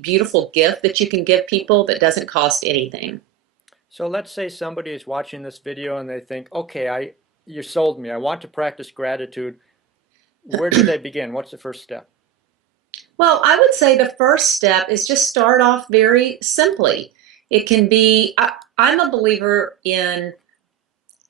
beautiful gift that you can give people that doesn't cost anything. So let's say somebody is watching this video and they think, okay, you sold me. I want to practice gratitude. Where do they begin? What's the first step? Well, I would say the first step is just start off very simply. It can be, I'm a believer in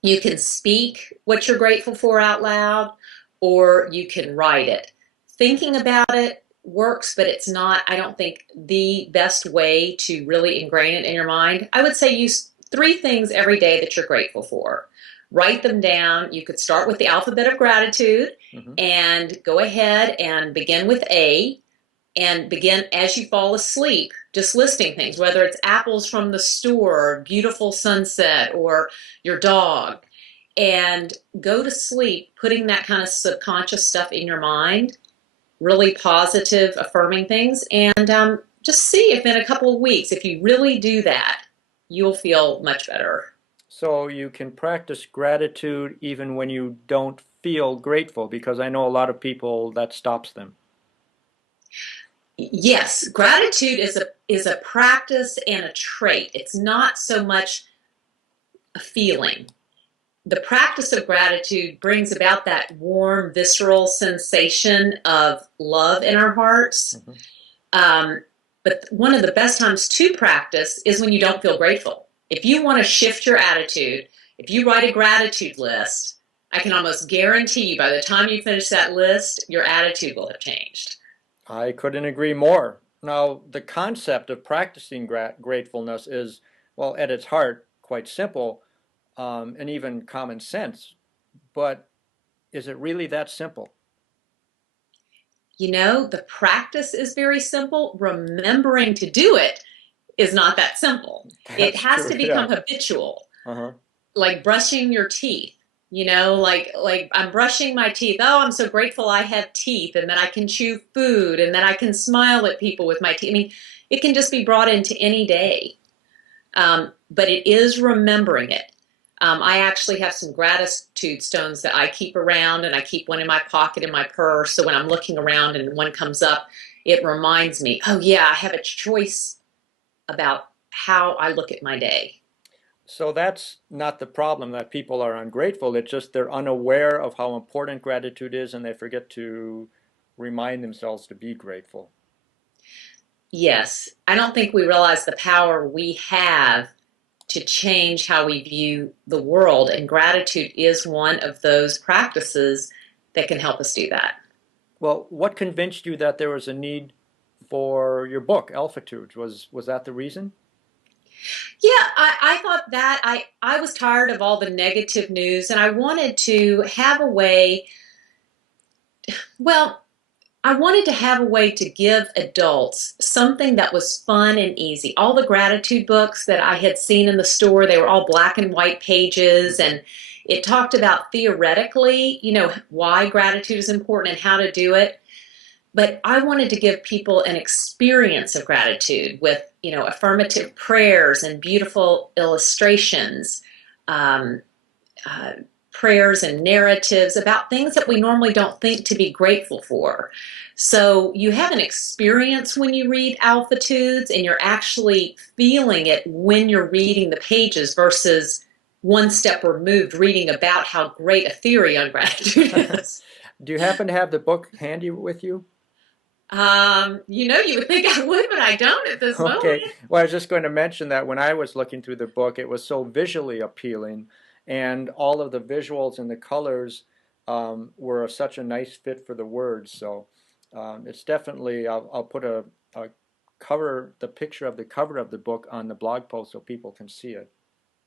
you can speak what you're grateful for out loud, or you can write it. Thinking about it works, but it's not, I don't think, the best way to really ingrain it in your mind. I would say use 3 things every day that you're grateful for. Write them down. You could start with the alphabet of gratitude Hmm. and go ahead and begin with A, and begin as you fall asleep, just listing things, whether it's apples from the store, beautiful sunset, or your dog. And go to sleep putting that kind of subconscious stuff in your mind, really positive, affirming things, and just see if in a couple of weeks, if you really do that, you'll feel much better. So you can practice gratitude even when you don't feel grateful, because I know a lot of people that stops them. Yes, gratitude is a practice and a trait. It's not so much a feeling. The practice of gratitude brings about that warm, visceral sensation of love in our hearts. Hmm. But one of the best times to practice is when you don't feel grateful. If you want to shift your attitude, if you write a gratitude list, I can almost guarantee you by the time you finish that list, your attitude will have changed. I couldn't agree more. Now, the concept of practicing gratefulness is, well, at its heart, quite simple, and even common sense. But is it really that simple? You know, the practice is very simple. Remembering to do it is not that simple. It That's has true, to yeah. become habitual, Uh-huh. like brushing your teeth. You know, like I'm brushing my teeth. Oh, I'm so grateful I have teeth and that I can chew food and that I can smile at people with my teeth. I mean, it can just be brought into any day. But it is remembering it. I actually have some gratitude stones that I keep around, and I keep one in my pocket in my purse. So when I'm looking around and one comes up, it reminds me, oh, yeah, I have a choice about how I look at my day. So that's not the problem that people are ungrateful. It's just they're unaware of how important gratitude is and they forget to remind themselves to be grateful. Yes, I don't think we realize the power we have to change how we view the world, and gratitude is one of those practices that can help us do that. Well, what convinced you that there was a need for your book, Alphatudes? Was that the reason? Yeah, I thought that I was tired of all the negative news, and I wanted to have a way, well, I wanted to have a way to give adults something that was fun and easy. All the gratitude books that I had seen in the store, they were all black and white pages, Mhm. and it talked about theoretically, why gratitude is important and how to do it. But I wanted to give people an experience of gratitude with, affirmative prayers and beautiful illustrations, um, uh, prayers and narratives about things that we normally don't think to be grateful for. So you have an experience when you read Alphatudes, and you're actually feeling it when you're reading the pages versus one step removed reading about how great a theory on gratitude is. Do you happen to have the book handy with you? You would think I would, but I don't at this moment. Okay. Well, I was just going to mention that when I was looking through the book, it was so visually appealing, and all of the visuals and the colors were such a nice fit for the words. So it's definitely, I'll put a cover, the picture of the cover of the book on the blog post so people can see it.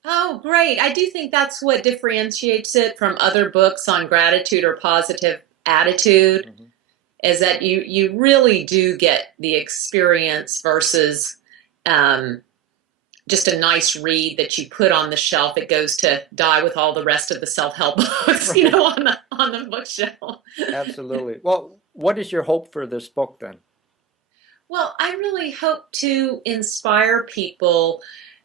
Oh, great. I do think that's what differentiates it from other books on gratitude or positive attitude, Hmm. is that you really do get the experience versus um, just a nice read that you put on the shelf. It goes to die with all the rest of the self-help books, Right. on the bookshelf. Absolutely. Well, what is your hope for this book then? Well, I really hope to inspire people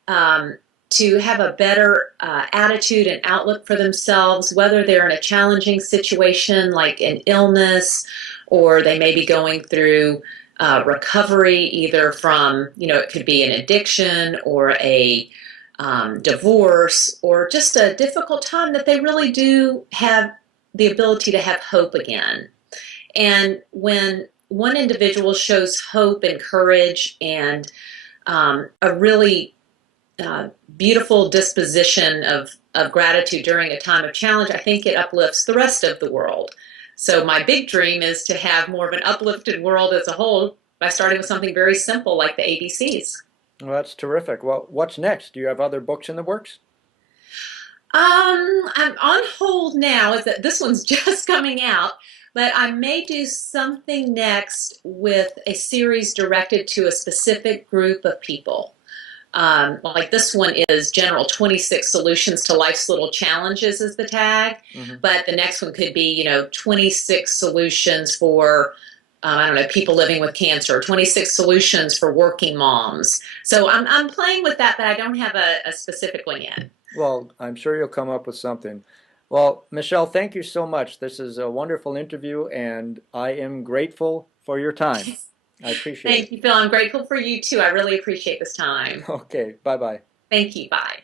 um, to have a better attitude and outlook for themselves, whether they're in a challenging situation like an illness, or they may be going through recovery, either from, it could be an addiction or a divorce or just a difficult time, that they really do have the ability to have hope again. And when one individual shows hope and courage and a really beautiful disposition of gratitude during a time of challenge, I think it uplifts the rest of the world. So my big dream is to have more of an uplifted world as a whole by starting with something very simple like the ABCs. Well, that's terrific. Well, what's next? Do you have other books in the works? I'm on hold now, is that this one's just coming out, but I may do something next with a series directed to a specific group of people. Like this one is general 26 solutions to life's little challenges is the tag, but the next one could be, 26 solutions for, I don't know, people living with cancer, 26 solutions for working moms. So I'm playing with that, but I don't have a specific one yet. Well, I'm sure you'll come up with something. Well, Michele, thank you so much. This is a wonderful interview, and I am grateful for your time. I appreciate it. Thank you, Phil. I'm grateful for you too. I really appreciate this time. Okay, bye-bye. Thank you. Bye.